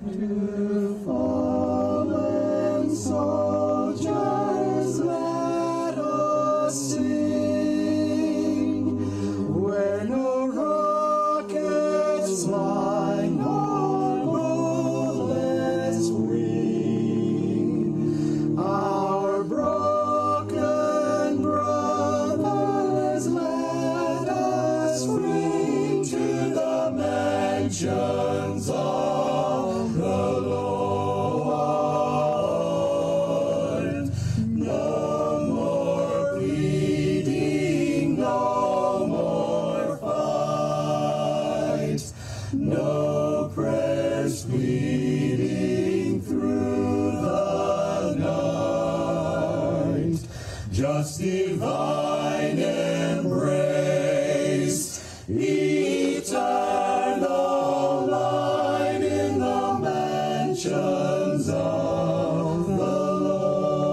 To fallen soldiers let us sing, where no rockets fly nor bullets wing. Our broken brothers let us bring to the mansions of the Lord. No more bleeding, no more fight, no prayers pleading through the night, just divine embrace, eternal light in the mansions of the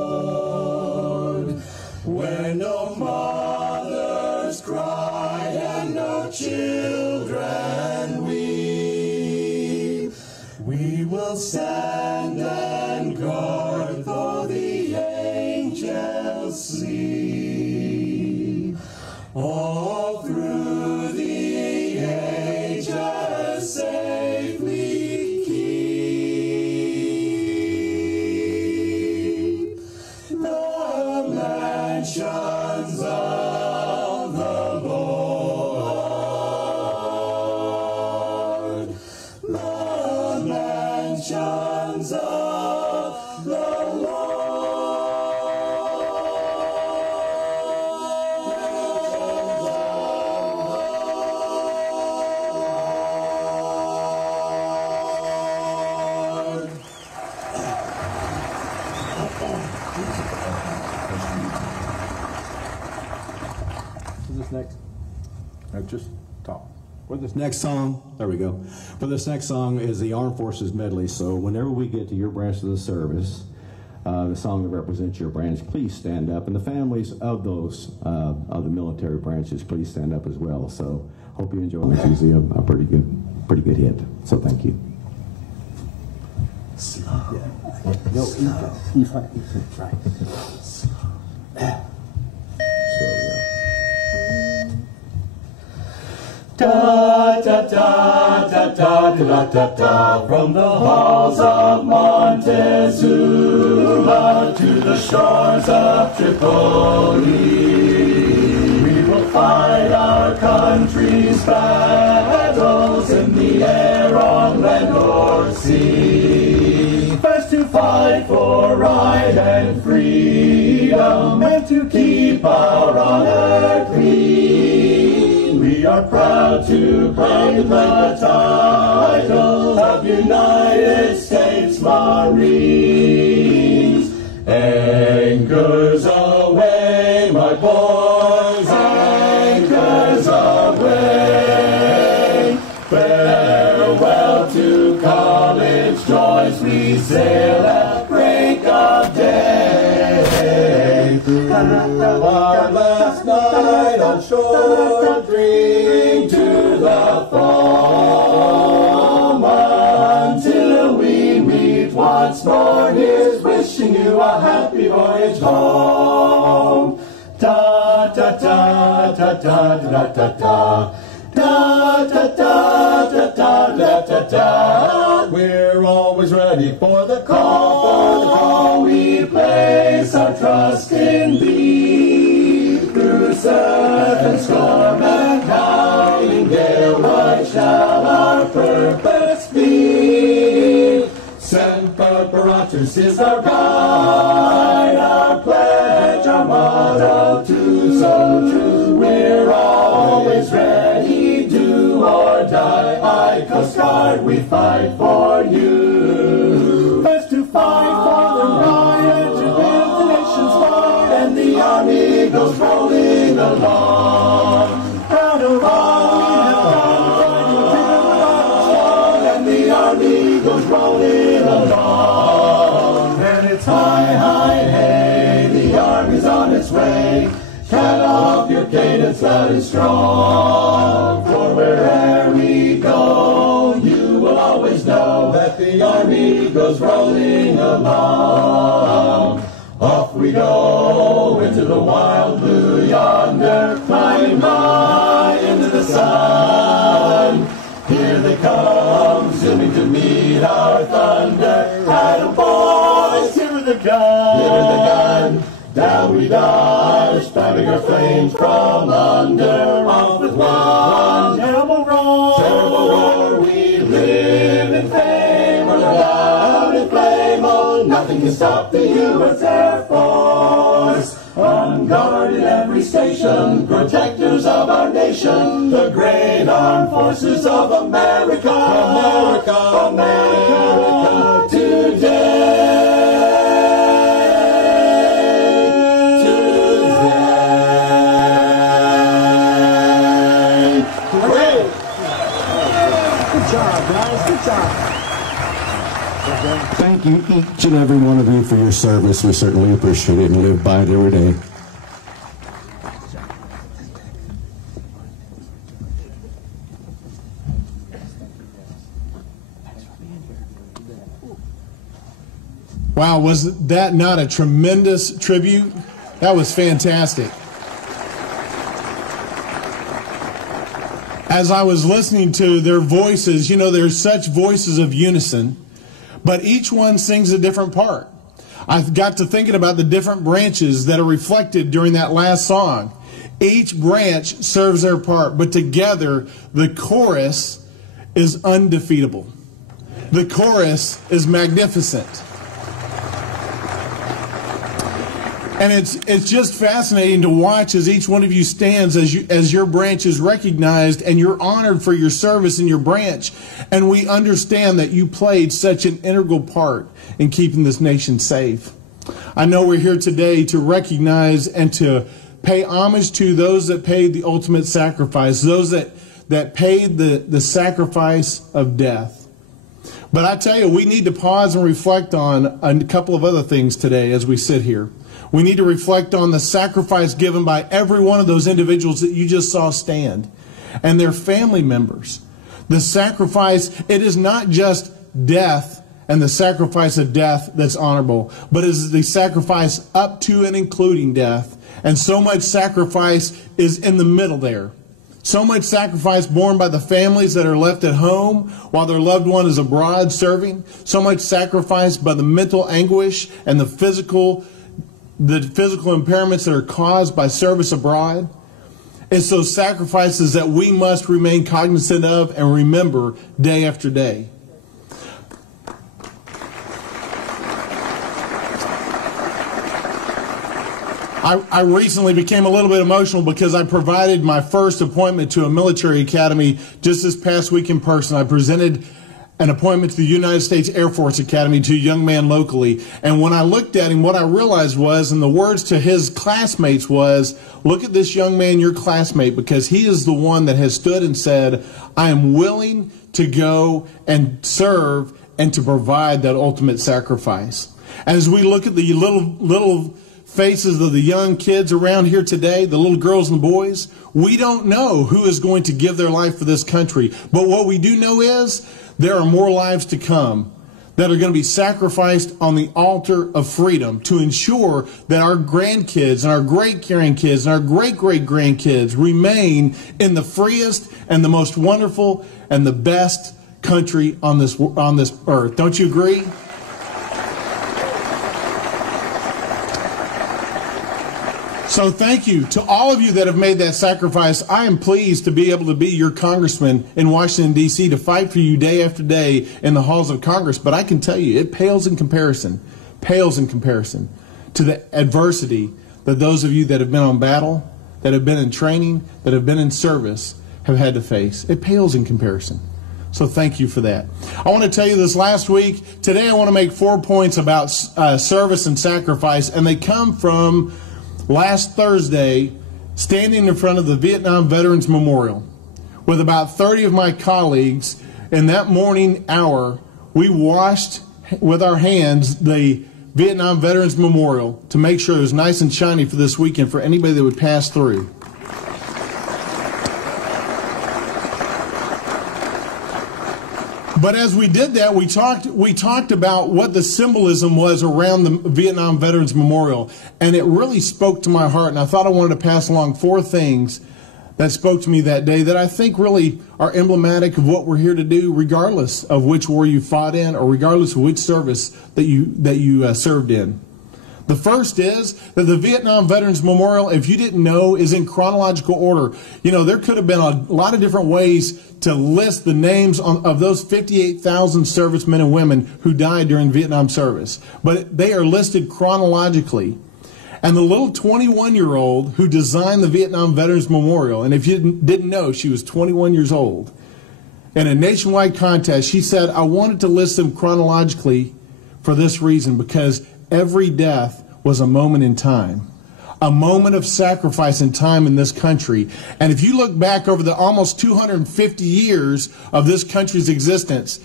Lord, where no mothers cry and no children weep. We will stand and guard though the angels sleep. All through the ages safely keep the mansions of the Lord, the mansions of the Lord. This next, just talk. For this next song, there we go. For this next song is the Armed Forces medley. So whenever we get to your branch of the service, the song that represents your branch, please stand up. And the families of those of the military branches, please stand up as well. So hope you enjoy. It's usually a pretty good hit. So thank you. Slow. No, E flat, right. Da da da da da da da da, from the halls of Montezuma to the shores of Tripoli, we will fight our country's battles in the air, on land or sea. First to fight for right and freedom, and to keep our honor clean. We are proud to claim the title of United States Marines. Anchors away, my boys, anchors away. Farewell to college joys, we sail at break of day. Our last night on shore, drink to the foam until we meet once more. Here's wishing you a happy voyage home. Da da da da da da da da. Da da da da da da da da. We're always ready for the call. We place our trust in thee. Through surf and storm and howling gale, what shall our purpose be? Semper Paratus is our guide, our pledge, our motto too, so true. We're always ready, do or die. I Coast Guard, we fight for you. First to fight for the right, to build the nation's flag, and the army goes rolling along. Proud of all we have done, fighting till the battle's won, and the army goes rolling along. And it's high, high, hey, the army's on its way. Cut off your cadence loud and strong, for where'er we go, you will always know that the the army goes rolling along. Off we go into the wild blue yonder, flying high into the sun. Here they come, zooming to meet our thunder. Atta boys, here the gun, here the gun. Down we dive, stabbing our flames from under. Off with one terrible roar, we live in fame, we're loud and flame. Oh, nothing can stop the U.S. Air Force. On guard in every station, protectors of our nation, the great armed forces of America, America, America, today. Thank you, each and every one of you, for your service. We certainly appreciate it and live by it every day. Wow, was that not a tremendous tribute? That was fantastic. As I was listening to their voices, you know, there's such voices of unison, but each one sings a different part. I got to thinking about the different branches that are reflected during that last song. Each branch serves their part, but together the chorus is undefeatable. The chorus is magnificent. And it's just fascinating to watch as each one of you stands as your branch is recognized and you're honored for your service in your branch. And we understand that you played such an integral part in keeping this nation safe. I know we're here today to recognize and to pay homage to those that paid the ultimate sacrifice, those that paid the sacrifice of death. But I tell you, we need to pause and reflect on a couple of other things today as we sit here. We need to reflect on the sacrifice given by every one of those individuals that you just saw stand and their family members. The sacrifice, it is not just death and the sacrifice of death that's honorable, but it is the sacrifice up to and including death. And so much sacrifice is in the middle there. So much sacrifice borne by the families that are left at home while their loved one is abroad serving. So much sacrifice by the mental anguish and the physical impairments that are caused by service abroad. It's those sacrifices that we must remain cognizant of and remember day after day. I recently became a little bit emotional because I provided my first appointment to a military academy just this past week in person. I presented an appointment to the United States Air Force Academy to a young man locally. And when I looked at him, what I realized was, and the words to his classmates was, look at this young man, your classmate, because he is the one that has stood and said, I am willing to go and serve and to provide that ultimate sacrifice. And as we look at the little faces of the young kids around here today, the little girls and boys, we don't know who is going to give their life for this country. But what we do know is there are more lives to come that are going to be sacrificed on the altar of freedom to ensure that our grandkids and our great-grandkids and our great-great-grandkids remain in the freest and the most wonderful and the best country on this earth. Don't you agree? So thank you to all of you that have made that sacrifice. I am pleased to be able to be your congressman in Washington, D.C., to fight for you day after day in the halls of Congress. But I can tell you, it pales in comparison to the adversity that those of you that have been on battle, that have been in training, that have been in service, have had to face. It pales in comparison. So thank you for that. I want to tell you this last week. Today I want to make 4 points about service and sacrifice, and they come from last Thursday, standing in front of the Vietnam Veterans Memorial with about 30 of my colleagues. In that morning hour, we washed with our hands the Vietnam Veterans Memorial to make sure it was nice and shiny for this weekend for anybody that would pass through. But as we did that, we talked about what the symbolism was around the Vietnam Veterans Memorial, and it really spoke to my heart. And I thought I wanted to pass along 4 things that spoke to me that day that I think really are emblematic of what we're here to do, regardless of which war you fought in or regardless of which service that you served in. The first is that the Vietnam Veterans Memorial, if you didn't know, is in chronological order. You know, there could have been a lot of different ways to list the names of those 58,000 servicemen and women who died during Vietnam service, but they are listed chronologically. And the little 21-year-old who designed the Vietnam Veterans Memorial, and if you didn't know, she was 21 years old, in a nationwide contest, she said, I wanted to list them chronologically for this reason, because every death was a moment in time, a moment of sacrifice and time in this country. And if you look back over the almost 250 years of this country's existence,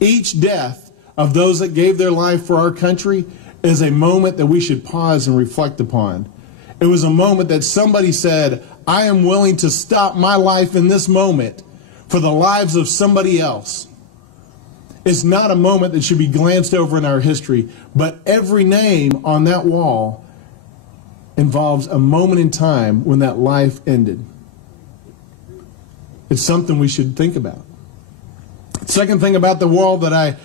each death of those that gave their life for our country is a moment that we should pause and reflect upon. It was a moment that somebody said, I am willing to stop my life in this moment for the lives of somebody else. It's not a moment that should be glanced over in our history, but every name on that wall involves a moment in time when that life ended. It's something we should think about. Second thing about the wall that I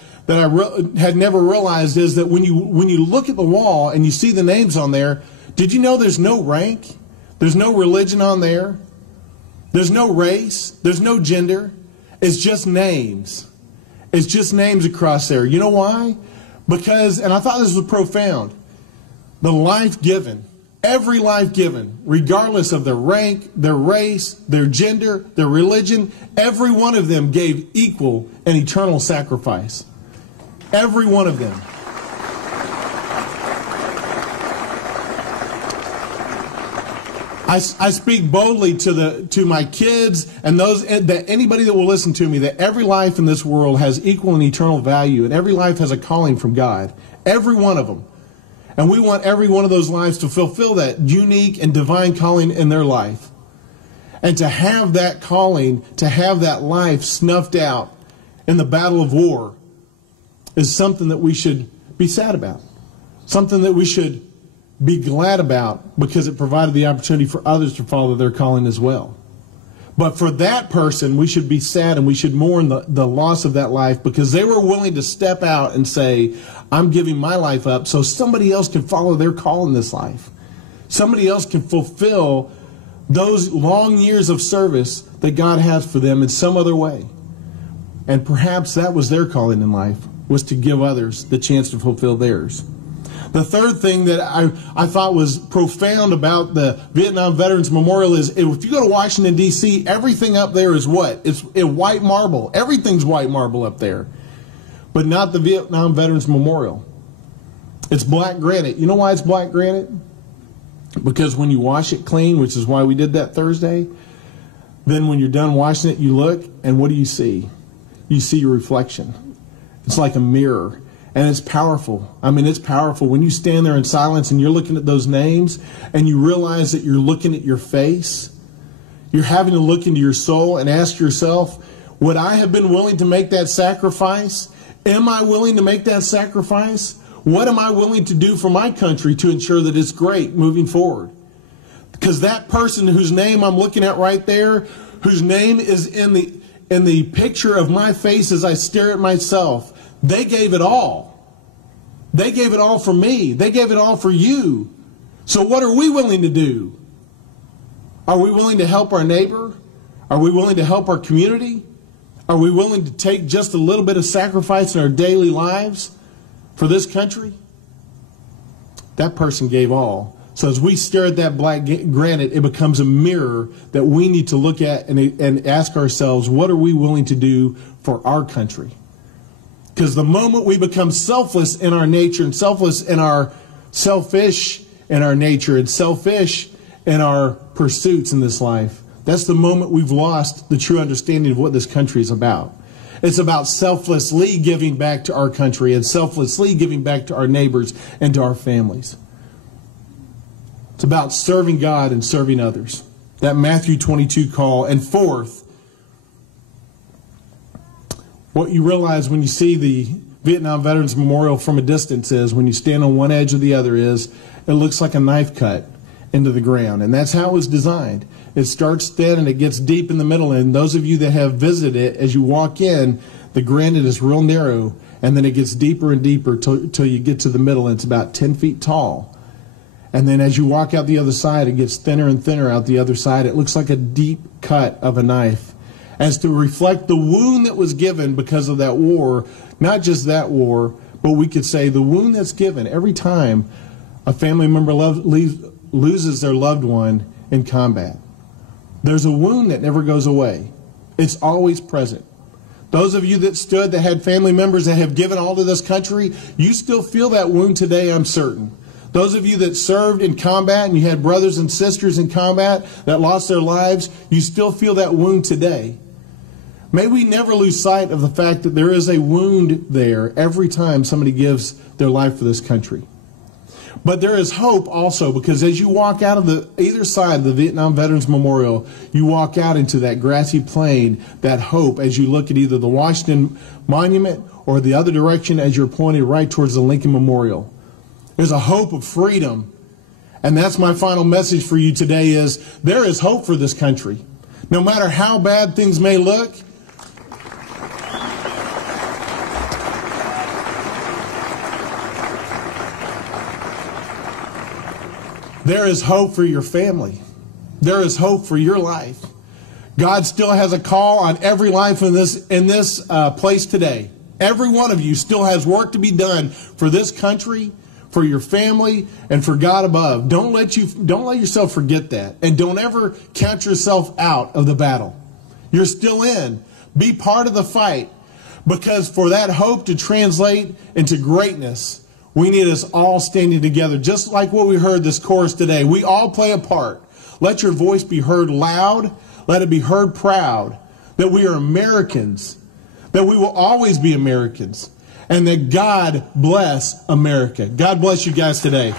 had never realized is that when you look at the wall and you see the names on there, did you know there's no rank? There's no religion on there. There's no race. There's no gender. It's just names. It's just names across there. You know why? Because, and I thought this was profound, the life given, every life given, regardless of their rank, their race, their gender, their religion, every one of them gave equal and eternal sacrifice. Every one of them. I speak boldly to my kids and those that anybody that will listen to me, that every life in this world has equal and eternal value, and every life has a calling from God. Every one of them. And we want every one of those lives to fulfill that unique and divine calling in their life. And to have that calling, to have that life snuffed out in the battle of war is something that we should be sad about. Something that we should be glad about, because it provided the opportunity for others to follow their calling as well. But for that person, we should be sad and we should mourn the loss of that life, because they were willing to step out and say, I'm giving my life up so somebody else can follow their call in this life. Somebody else can fulfill those long years of service that God has for them in some other way. And perhaps that was their calling in life, was to give others the chance to fulfill theirs. The third thing that I thought was profound about the Vietnam Veterans Memorial is, if you go to Washington, D.C., everything up there is what? It's white marble. Everything's white marble up there. But not the Vietnam Veterans Memorial. It's black granite. You know why it's black granite? Because when you wash it clean, which is why we did that Thursday, then when you're done washing it, you look, and what do you see? You see your reflection. It's like a mirror. And it's powerful. I mean, it's powerful. When you stand there in silence and you're looking at those names and you realize that you're looking at your face, you're having to look into your soul and ask yourself, would I have been willing to make that sacrifice? Am I willing to make that sacrifice? What am I willing to do for my country to ensure that it's great moving forward? Because that person whose name I'm looking at right there, whose name is in the picture of my face as I stare at myself, they gave it all. They gave it all for me. They gave it all for you. So what are we willing to do? Are we willing to help our neighbor? Are we willing to help our community? Are we willing to take just a little bit of sacrifice in our daily lives for this country? That person gave all. So as we stare at that black granite, it becomes a mirror that we need to look at and ask ourselves, what are we willing to do for our country? Because the moment we become selfless in our nature and selfish in our nature and selfish in our pursuits in this life, that's the moment we've lost the true understanding of what this country is about. It's about selflessly giving back to our country and selflessly giving back to our neighbors and to our families. It's about serving God and serving others. That Matthew 22 call. And fourth, What you realize when you see the Vietnam Veterans Memorial from a distance is, when you stand on one edge or the other, is it looks like a knife cut into the ground. And that's how it was designed. It starts thin and it gets deep in the middle. And those of you that have visited it, as you walk in, the granite is real narrow, and then it gets deeper and deeper till you get to the middle, and it's about 10 feet tall. And then as you walk out the other side, it gets thinner and thinner out the other side. It looks like a deep cut of a knife, as to reflect the wound that was given because of that war. Not just that war, but we could say the wound that's given every time a family member loses their loved one in combat. There's a wound that never goes away. It's always present. Those of you that stood, that had family members that have given all to this country, you still feel that wound today, I'm certain. Those of you that served in combat and you had brothers and sisters in combat that lost their lives, you still feel that wound today. May we never lose sight of the fact that there is a wound there every time somebody gives their life for this country. But there is hope also, because as you walk out of either side of the Vietnam Veterans Memorial, you walk out into that grassy plain, that hope, as you look at either the Washington Monument or the other direction as you're pointed right towards the Lincoln Memorial. There's a hope of freedom. And that's my final message for you today, is there is hope for this country. No matter how bad things may look, there is hope for your family. There is hope for your life. God still has a call on every life in this place today. Every one of you still has work to be done for this country, for your family, and for God above. Don't let yourself forget that, and don't ever count yourself out of the battle. You're still in. Be part of the fight, because for that hope to translate into greatness, we need us all standing together, just like what we heard this chorus today. We all play a part. Let your voice be heard loud. Let it be heard proud that we are Americans, that we will always be Americans, and that God bless America. God bless you guys today.